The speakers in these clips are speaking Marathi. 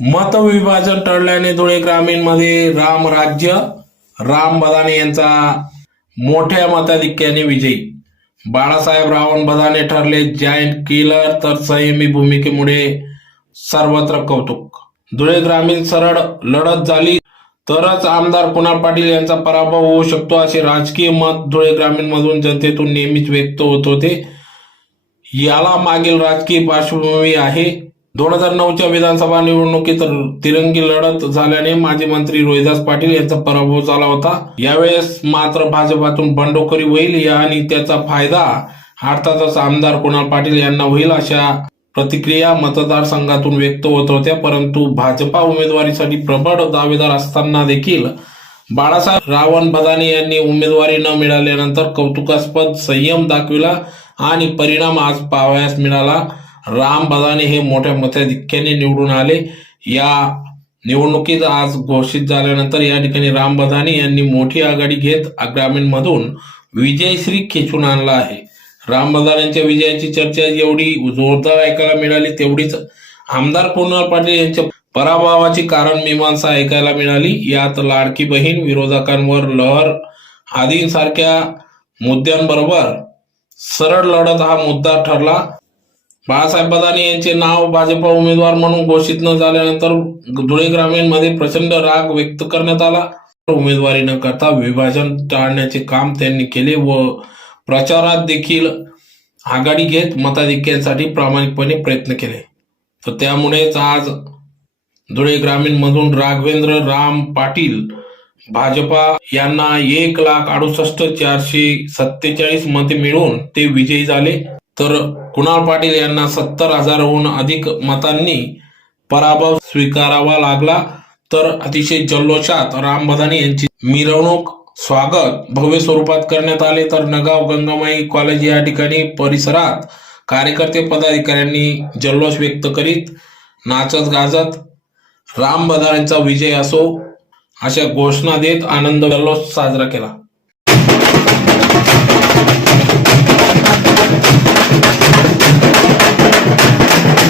मतविभाजन टळल्याने धुळे ग्रामीणमध्ये राम राज्य राम बदाने यांचा मोठ्या मताधिक्याने विजयी. बाळासाहेब रावण बदाने ठरले जायंट किलर तर संयमी भूमिकेमुळे सर्वत्र कौतुक. धुळे ग्रामीण सरळ लढत झाली तरच आमदार कुणाल पाटील यांचा पराभव होऊ शकतो असे राजकीय मत धुळे ग्रामीण मधून जनतेतून नेहमीच व्यक्त होत होते. याला मागील राजकीय पार्श्वभूमी आहे. दोन हजार नऊच्या विधानसभा निवडणुकीत तिरंगी लढत झाल्याने माजी मंत्री रोहिदास पाटील यांचा पराभव झाला होता. यावेळेस मात्र भाजपातून बंडखोरी होईल आणि त्याचा फायदा अर्थातच आमदार कुणाल पाटील यांना होईल अशा प्रतिक्रिया मतदारसंघातून व्यक्त होत होत्या. परंतु भाजपा उमेदवारीसाठी प्रबळ दावेदार असताना देखील बाळासाहेब रावण बदाने यांनी उमेदवारी न मिळाल्यानंतर कौतुकास्पद संयम दाखविला आणि परिणाम आज पाहावयास मिळाला. राम बदाने हे मोठ्या मताधिक्याने निवडून आले. या निवडणुकीत आज घोषित झाल्यानंतर या ठिकाणी राम बदाने यांनी मोठी आघाडी घेत ग्रामीणमधून विजयश्री खेचून आणला आहे. राम बदानेंच्या विजयाची चर्चा एवढी जोरदार ऐकायला मिळाली तेवढीच आमदार कुणाल पाटील यांच्या पराभवाची कारण मीमांसा ऐकायला मिळाली. यात लाडकी बहीण विरोधकांवर लहर आदींसारख्या मुद्द्यांबरोबर सरळ लढत हा मुद्दा ठरला. बाळासाहेब बदाने यांचे नाव भाजपा उमेदवार म्हणून घोषित न झाल्यानंतर धुळे ग्रामीणमध्ये प्रचंड राग व्यक्त करण्यात आला. उमेदवारी न करता विभाजन टाळण्याचे काम त्यांनी केले व प्रचारात देखील आघाडी घेत मताधिक्यांसाठी प्रामाणिकपणे प्रयत्न केले. तर त्यामुळेच आज धुळे ग्रामीण मधून राघवेंद्र राम पाटील भाजपा यांना एक लाख अडुसष्ट चारशे सत्तेचाळीस मते मिळून ते विजयी झाले. तर कुणाल पाटील यांना सत्तर हजारहून अधिक मतांनी पराभव स्वीकारावा लागला. तर अतिशय जल्लोषात राम बदानी यांची मिरवणूक स्वागत भव्य स्वरूपात करण्यात आले. तर नगाव गंगामाई कॉलेज या ठिकाणी परिसरात कार्यकर्ते पदाधिकाऱ्यांनी जल्लोष व्यक्त करीत नाचत गाजत राम बदानेंचा विजय असो अशा घोषणा देत आनंद जल्लोष साजरा केला. なに?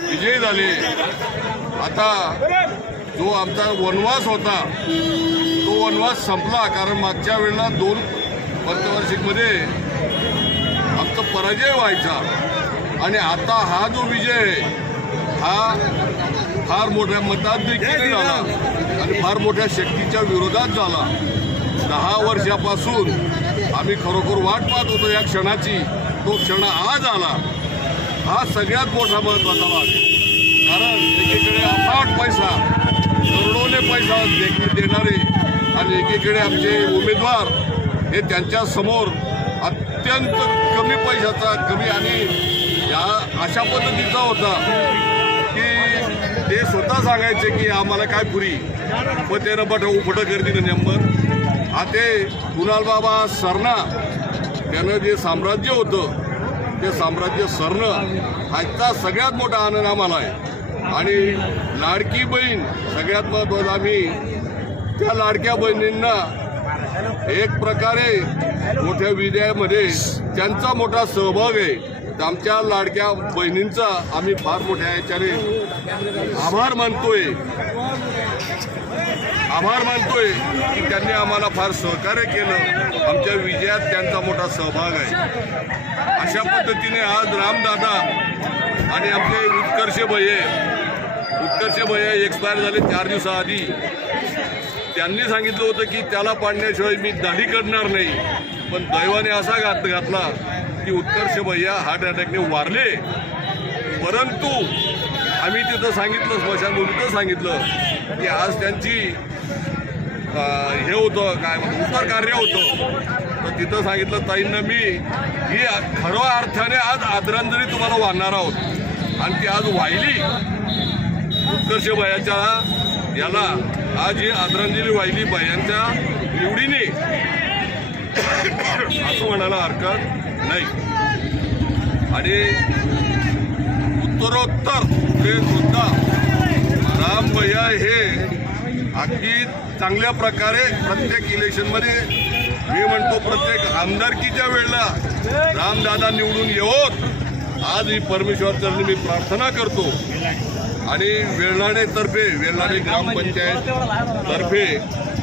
विजयी झाले. आता जो आमचा वनवास होता तो वनवास संपला कारण मागच्या वेळेला दोन पंचवार्षिकमध्ये आमचा पराजय व्हायचा. आणि आता हा जो विजय हा फार मोठ्या मताधिक्याने झाला. आणि फार मोठ्या शक्तीच्या विरोधात झाला. दहा वर्षापासून आम्ही खरोखर वाट पाहत होतो या क्षणाची. तो क्षण आज आला. हा सगळ्यात मोठा महत्त्वाचा भाग आहे. कारण एकीकडे अफाट पैसा करोडोने पैसा दे- देणारे आणि एकीकडे आमचे उमेदवार हे त्यांच्यासमोर अत्यंत कमी पैशाचा कमी आणि या अशा पद्धतीचा होता की ते स्वतः सांगायचे की आम्हाला काय पुरी. पण ते बट उपटं करतील नंबर हा ते कुणाल बाबा सरना त्यानं जे साम्राज्य होतं ते साम्राज्य सरणं आजचा सगळ्यात मोठा आनंद आम्हाला आहे. आणि लाडकी बहीण सगळ्यात महत्वाचं आम्ही त्या लाडक्या बहिणींना एक प्रकारे मोठ्या विजयामध्ये त्यांचा मोठा सहभाग आहे. आमच्या लाडक्या बहिणींचा आम्ही फार मोठ्या याच्याने आभार मानतोय. आभार मानतोय की त्यांनी आम्हाला फार सहकार्य केलं. आमच्या विजयात त्यांचा मोठा सहभाग आहे. अशा पद्धतीने आज रामदादा आणि आमचे उत्कर्ष भये उत्कर्ष भये एक्सपायर झाले चार दिवसाआधी. त्यांनी सांगितलं होतं की त्याला पाडण्याशिवाय मी दाढी करणार नाही. पण दैवाने असा घात घातला की उत्कर्ष भैया हार्ट अटॅकने वारले. परंतु आम्ही तिथं सांगितलं स्मशानभूमीतच सांगितलं की आज त्यांची हे होतं काय म्हणतो उत्तर कार्य होतं. तर तिथं सांगितलं ताईंना मी ही खऱ्या अर्थाने आज आदरांजली तुम्हाला वाहणार आहोत. आणि ती आज वाहिली. उत्कर्ष भयाच्या याला आज ही आदरांजली वाहिली भयांच्या निवडीने. असं म्हणायला हरकत नाही. आणि उत्तरोत्तर हे सुद्धा राम भैया हे अगदी चांगल्या प्रकारे प्रत्येक इलेक्शनमध्ये मी म्हणतो प्रत्येक आमदारकीच्या वेळेला रामदादा निवडून येवोत. आज ही परमेश्वर मी प्रार्थना करतो. आणि वेळाणे तर्फे वेळाणे ग्रामपंचायत तर्फे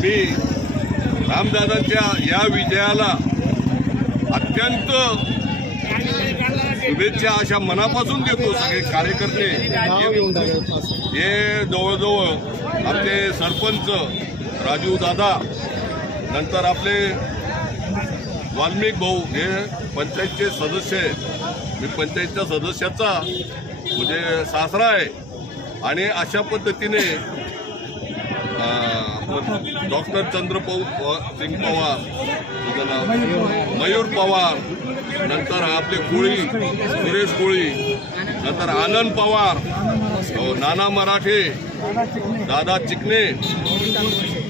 मी रामदादांच्या या विजयाला अत्यंत शुभेच्छा अशा मनापासून देतो सगळे कार्यकर्ते. हे- जवळजवळ आपले सरपंच राजू दादा नंतर आपले वाल्मिक भाऊ हे पंचायतचे सदस्य आहेत. मी पंचायतच्या सदस्याचा म्हणजे सासरा आहे. आणि अशा पद्धतीने डॉक्टर चंद्र सिंग पवार मयूर पवार नंतर आपले कोळी सुरेश कोळी नंतर आनंद पवार हो, नाना मराठे दादा चिकणे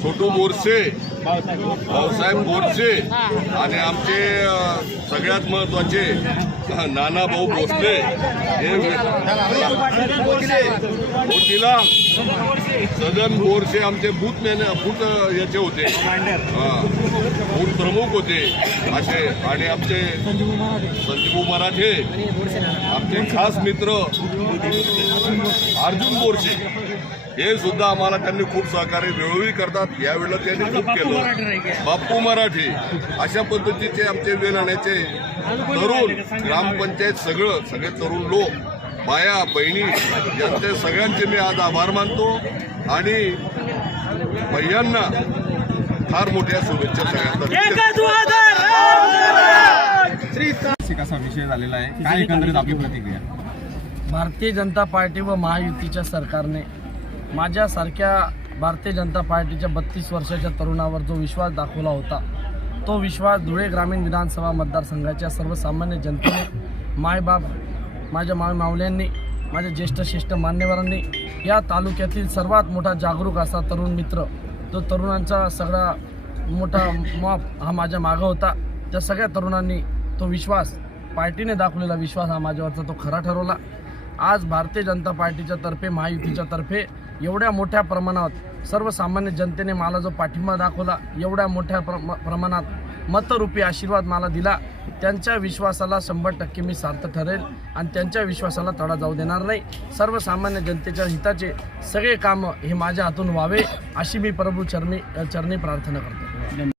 छोटू मोरसे भाऊसाहेब बोरसे आणि आमचे सगळ्यात महत्त्वाचे नाना भाऊ भोसले हे मोतीला सदन बोरसे आमचे बूथ मेन बूथ याचे होते. भूत बूथ प्रमुख होते असे. आणि आमचे संजीव मराठे आमचे खास मित्र. अर्जुन बोरसे हे सुद्धा आम्हाला त्यांनी खूप सहकार्य वेळोवेळी करतात. यावेळेला त्यांनी खूप केलं. बाप्पू मराठे अशा पद्धतीचे आमचे वेलाण्याचे तरुण ग्रामपंचायत सगळं सगळे तरुण लोक बाया बहिणी यांचे सगळ्यांचे मी आज आभार मानतो. आणि भैयांना फार मोठ्या शुभेच्छा सगळ्यांना असा विषय झालेला आहे? काय एकंदरीत आपली प्रतिक्रिया? भारतीय जनता पार्टी व महायुतीच्या सरकारने माझ्यासारख्या भारतीय जनता पार्टीच्या बत्तीस वर्षाच्या तरुणावर जो विश्वास दाखवला होता तो विश्वास धुळे ग्रामीण विधानसभा मतदारसंघाच्या सर्वसामान्य जनतेने मायबाप माझ्या माय मावल्यांनी माझ्या ज्येष्ठ श्रेष्ठ मान्यवरांनी या तालुक्यातील सर्वात मोठा जागरूक असा तरुण मित्र तो तरुणांचा सगळा मोठा मॉप हा माझ्या मागं होता. त्या सगळ्या तरुणांनी तो विश्वास पार्टीने दाखवलेला विश्वास हा माझ्यावरचा तो खरा ठरवला. आज भारतीय जनता पार्टीच्या तर्फे महायुतीच्या तर्फे एवढ्या मोठ्या प्रमाणात सर्वसामान्य जनतेने मला जो पाठिंबा दाखवला एवढ्या मोठ्या प्रमा- प्रमाणात मतरूपी आशीर्वाद मला दिला त्यांच्या विश्वासाला शंभर टक्के मी सार्थ ठरेल आणि त्यांच्या विश्वासाला तडा जाऊ देणार नाही. सर्वसामान्य जनतेच्या हिताचे सगळे कामं हे माझ्या हातून व्हावे अशी मी प्रभू चरणी चरणी प्रार्थना करतो.